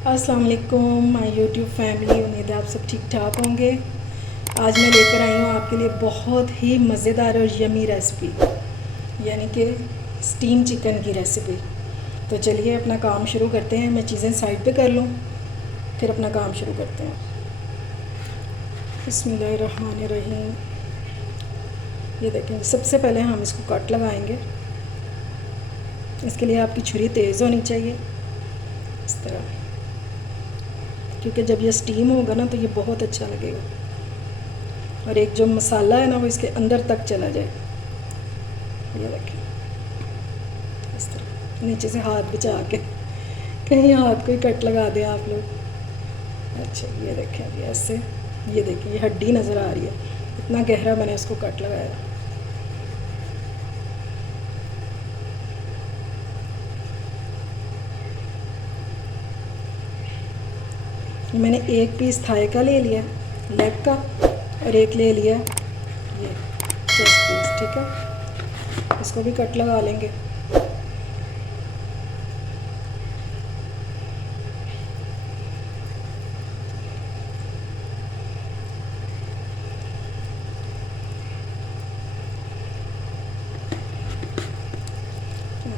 अस्सलाम वालेकुम my YouTube family. उम्मीद है आप सब ठीक ठाक होंगे। आज मैं लेकर आई हूँ आपके लिए बहुत ही मज़ेदार और यमी रेसिपी, यानी कि स्टीम चिकन की रेसिपी। तो चलिए अपना काम शुरू करते हैं। मैं चीज़ें साइड पे कर लूँ, फिर अपना काम शुरू करते हैं। बिस्मिल्लाहिर्रहमानिर्रहीम। ये देखें, सबसे पहले हम इसको कट लगाएंगे। इसके लिए आपकी छुरी तेज़ होनी चाहिए, इस तरह, क्योंकि जब ये स्टीम होगा ना तो ये बहुत अच्छा लगेगा और एक जो मसाला है ना वो इसके अंदर तक चला जाए। ये देखें, इस तरह नीचे से हाथ बचा के, कहीं हाथ को ही कट लगा दें आप लोग। अच्छा, ये देखें अभी ऐसे, ये देखिए ये हड्डी नज़र आ रही है, इतना गहरा मैंने इसको कट लगाया। मैंने एक पीस थाई का ले लिया, लेग का, और एक ले लिया ये चेस्ट पीस। ठीक है, इसको भी कट लगा लेंगे।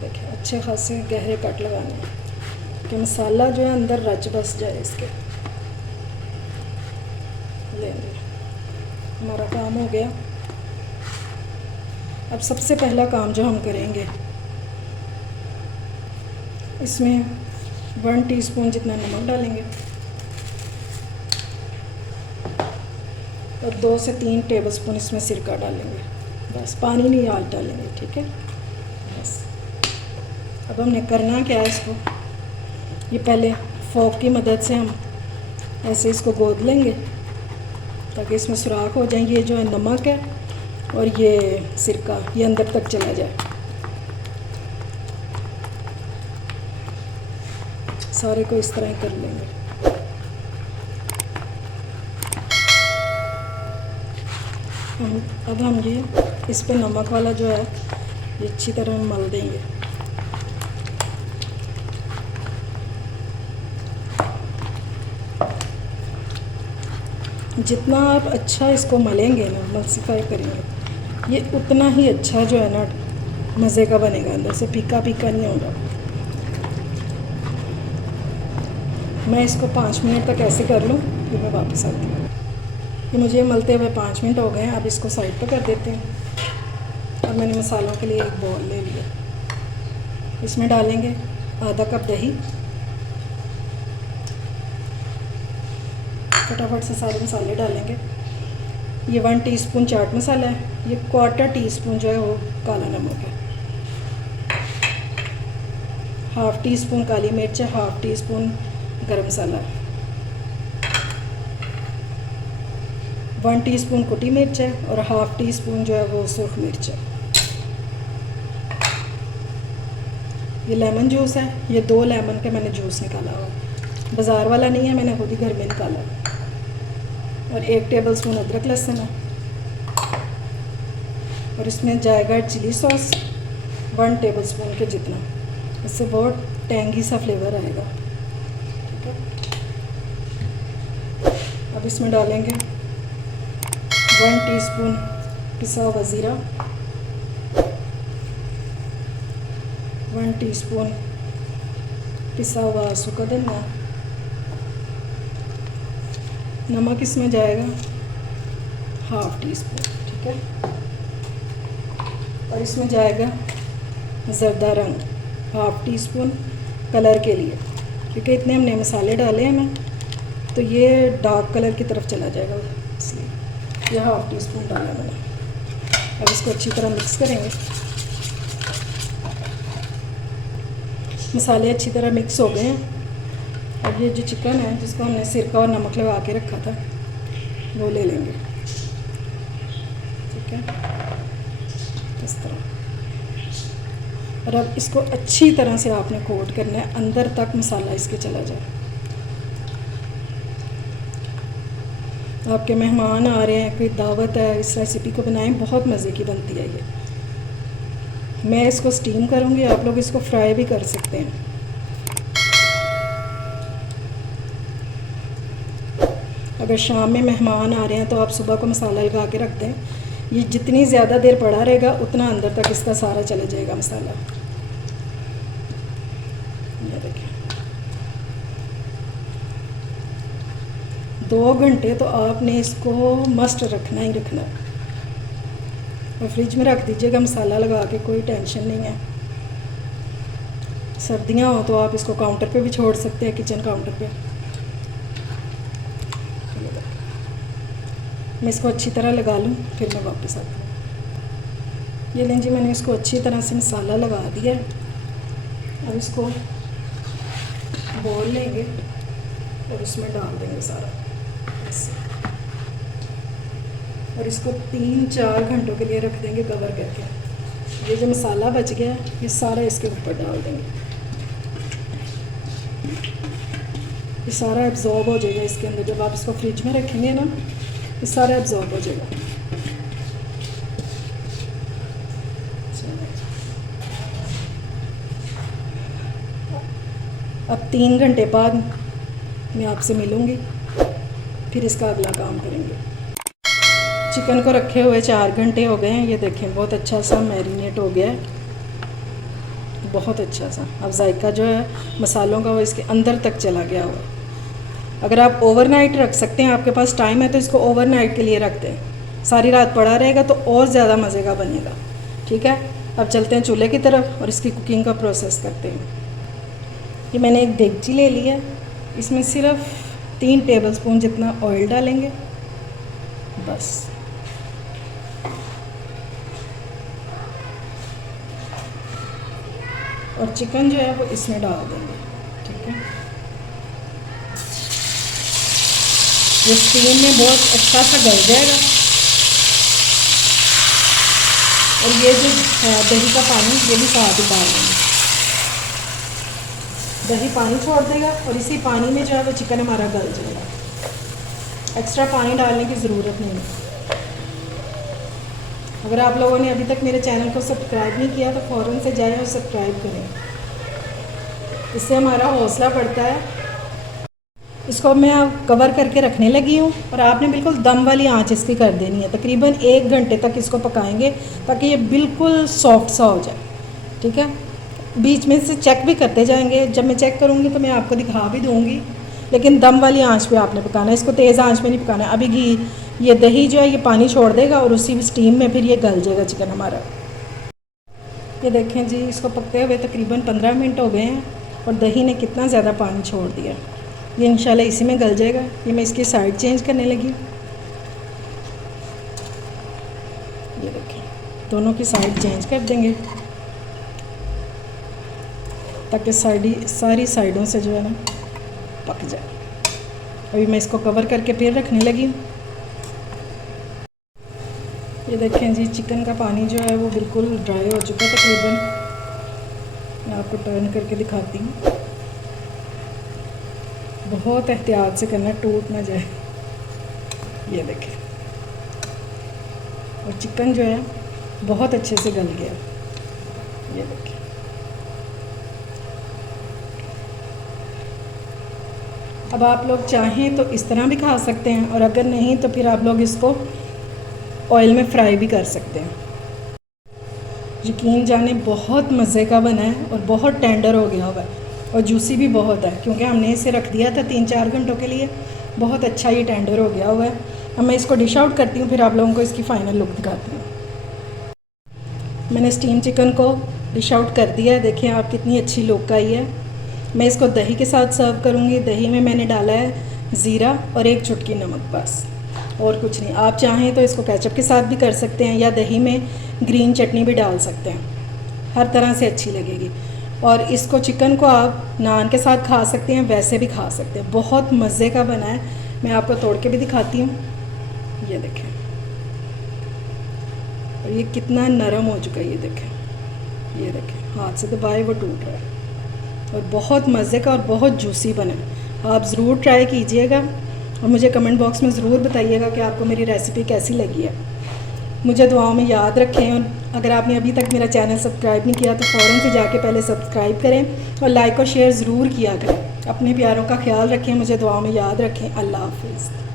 देखिए अच्छे खासे गहरे कट लगाने हैं कि मसाला जो है अंदर रच बस जाए इसके। लेंगे, हमारा काम हो गया। अब सबसे पहला काम जो हम करेंगे, इसमें 1 टीस्पून जितना नमक डालेंगे और 2 से 3 टेबलस्पून इसमें सिरका डालेंगे। बस, पानी नहीं डालेंगे। ठीक है, बस। अब हमने करना क्या है, इसको ये पहले फोक की मदद से हम ऐसे इसको गोद लेंगे ताकि इसमें सुराख हो जाए। ये जो है नमक है और ये सिरका, ये अंदर तक चला जाए। सारे को इस तरह ही कर लेंगे। अब हम ये इस पे नमक वाला जो है ये अच्छी तरह मल देंगे। जितना आप अच्छा इसको मलेंगे ना, मल्सीफाई करेंगे, ये उतना ही अच्छा जो है ना मज़े का बनेगा, अंदर से फीका फीका नहीं होगा। मैं इसको 5 मिनट तक ऐसे कर लूँ, फिर मैं वापस आती हूँ। ये मुझे मलते हुए 5 मिनट हो गए हैं। अब इसको साइड पर कर देते हैं। अब मैंने मसालों के लिए एक बॉल ले लिया, इसमें डालेंगे आधा कप दही। फटाफट से सारे मसाले डालेंगे। ये 1 टीस्पून चाट मसाला है, ये 1/4 टीस्पून जो है वो काला नमक है, 1/2 टीस्पून काली मिर्च है, 1/2 टीस्पून गरम मसाला है, 1 टीस्पून कुटी मिर्च है और 1/2 टीस्पून जो है वो सुर्ख मिर्च है। ये लेमन जूस है, ये 2 लेमन का मैंने जूस निकाला हुआ, बाज़ार वाला नहीं है, मैंने खुद ही घर में निकाला। और 1 टेबलस्पून अदरक लहसुन है। और इसमें जाएगा चिली सॉस 1 टेबलस्पून के जितना, इससे बहुत टेंगी सा फ्लेवर आएगा। ठीक है, अब इसमें डालेंगे 1 टीस्पून पिसा हुआ ज़ीरा, 1 टीस्पून पिसा हुआ सूखा धनिया। नमक इसमें जाएगा 1/2 टीस्पून। ठीक है, और इसमें जाएगा ज़रदा रंग 1/2 टीस्पून कलर के लिए, क्योंकि इतने हमने मसाले डाले हैं ना, तो ये डार्क कलर की तरफ चला जाएगा, इसलिए यह 1/2 टीस्पून डाला मैंने। अब इसको अच्छी तरह मिक्स करेंगे। मसाले अच्छी तरह मिक्स हो गए हैं। अब ये जो चिकन है जिसको हमने सिरका और नमक लगा के रखा था वो ले लेंगे। ठीक है, इस तरह। और अब इसको अच्छी तरह से आपने कोट करना है, अंदर तक मसाला इसके चला जाए। आपके मेहमान आ रहे हैं, कोई दावत है, इस रेसिपी को बनाएं, बहुत मज़े की बनती है ये। मैं इसको स्टीम करूँगी, आप लोग इसको फ्राई भी कर सकते हैं। अगर शाम में मेहमान आ रहे हैं तो आप सुबह को मसाला लगा के रख दें। ये जितनी ज़्यादा देर पड़ा रहेगा उतना अंदर तक इसका सारा चला जाएगा मसाला। ये देखिए 2 घंटे तो आपने इसको मस्ट रखना ही रखना है। और फ्रिज में रख दीजिएगा मसाला लगा के, कोई टेंशन नहीं है। सर्दियाँ हो तो आप इसको काउंटर पे भी छोड़ सकते हैं, किचन काउंटर पे। मैं इसको अच्छी तरह लगा लूँ फिर मैं वापस आती हूँ। ये लें जी, मैंने इसको अच्छी तरह से मसाला लगा दिया है। अब इसको बोल लेंगे और उसमें डाल देंगे सारा ऐसे। और इसको 3-4 घंटों के लिए रख देंगे कवर करके। ये जो मसाला बच गया है ये सारा इसके ऊपर डाल देंगे। ये सारा एब्जॉर्ब हो जाएगा इसके अंदर। जब आप इसको फ्रिज में रखेंगे ना ये सारा एब्जॉर्ब हो जाएगा। अब 3 घंटे बाद मैं आपसे मिलूँगी, फिर इसका अगला काम करेंगे। चिकन को रखे हुए 4 घंटे हो गए हैं। ये देखें बहुत अच्छा सा मैरिनेट हो गया है, बहुत अच्छा सा। अब जायका जो है मसालों का वो इसके अंदर तक चला गया हुआ। अगर आप ओवरनाइट रख सकते हैं, आपके पास टाइम है तो इसको ओवरनाइट के लिए रख दें। सारी रात पड़ा रहेगा तो और ज़्यादा मज़े का बनेगा। ठीक है, अब चलते हैं चूल्हे की तरफ और इसकी कुकिंग का प्रोसेस करते हैं। ये मैंने एक देगची ले लिया, इसमें सिर्फ 3 टेबलस्पून जितना ऑयल डालेंगे बस। और चिकन जो है वो इसमें डाल देंगे। ठीक है, ये स्टीम में बहुत अच्छा सा गल जाएगा। और ये जो दही का पानी ये भी साथ ही डाल देंगे। दही पानी छोड़ देगा और इसी पानी में जो है वो चिकन हमारा गल जाएगा। एक्स्ट्रा पानी डालने की ज़रूरत नहीं है। अगर आप लोगों ने अभी तक मेरे चैनल को सब्सक्राइब नहीं किया तो फ़ौरन से जाएं और सब्सक्राइब करें, इससे हमारा हौसला बढ़ता है। इसको मैं अब कवर करके रखने लगी हूँ और आपने बिल्कुल दम वाली आंच इसकी कर देनी है। तकरीबन 1 घंटे तक इसको पकाएंगे ताकि ये बिल्कुल सॉफ्ट सा हो जाए। ठीक है, बीच में से चेक भी करते जाएंगे। जब मैं चेक करूँगी तो मैं आपको दिखा भी दूँगी, लेकिन दम वाली आंच पे आपने पकाना है, इसको तेज़ आंच में नहीं पकाना है। अभी घी ये दही जो है ये पानी छोड़ देगा और उसी स्टीम में फिर ये गल जाएगा चिकन हमारा। ये देखें जी, इसको पकते हुए तकरीबन 15 मिनट हो गए हैं और दही ने कितना ज़्यादा पानी छोड़ दिया। ये इंशाल्लाह इसी में गल जाएगा। ये मैं इसकी साइड चेंज करने लगी। ये देखें, दोनों की साइड चेंज कर देंगे ताकि सारी साइडों से जो है ना पक जाए। अभी मैं इसको कवर करके फिर रखने लगी हूँ। ये देखें जी, चिकन का पानी जो है वो बिल्कुल ड्राई हो चुका है तकरीबन। मैं आपको टर्न करके दिखाती हूँ। बहुत एहतियात से करना, टूट ना जाए। ये देखें, और चिकन जो है बहुत अच्छे से गल गया। ये देखें, अब आप लोग चाहें तो इस तरह भी खा सकते हैं और अगर नहीं तो फिर आप लोग इसको ऑयल में फ्राई भी कर सकते हैं। यकीन जाने बहुत मज़े का बना है और बहुत टेंडर हो गया हुआ है और जूसी भी बहुत है, क्योंकि हमने इसे रख दिया था 3-4 घंटों के लिए। बहुत अच्छा ये टेंडर हो गया हुआ है। अब मैं इसको डिश आउट करती हूँ, फिर आप लोगों को इसकी फ़ाइनल लुक दिखाती हूँ। मैंने स्टीम चिकन को डिश आउट कर दिया है। देखिए आप कितनी अच्छी लुक आई है। मैं इसको दही के साथ सर्व करूँगी। दही में मैंने डाला है ज़ीरा और 1 चुटकी नमक, बस और कुछ नहीं। आप चाहें तो इसको केचप के साथ भी कर सकते हैं या दही में ग्रीन चटनी भी डाल सकते हैं, हर तरह से अच्छी लगेगी। और इसको चिकन को आप नान के साथ खा सकते हैं, वैसे भी खा सकते हैं। बहुत मज़े का बना है। मैं आपको तोड़ के भी दिखाती हूँ। ये देखें, और ये कितना नरम हो चुका है। ये देखें, ये देखें, हाथ से दबाए वो टूट रहा है और बहुत मज़े का और बहुत जूसी बना है। आप ज़रूर ट्राई कीजिएगा और मुझे कमेंट बॉक्स में ज़रूर बताइएगा कि आपको मेरी रेसिपी कैसी लगी है। मुझे दुआओं में याद रखें और अगर आपने अभी तक मेरा चैनल सब्सक्राइब नहीं किया तो फ़ौरन से जाके पहले सब्सक्राइब करें और लाइक और शेयर ज़रूर किया करें। अपने प्यारों का ख्याल रखें, मुझे दुआओं में याद रखें। अल्लाह हाफ़िज़।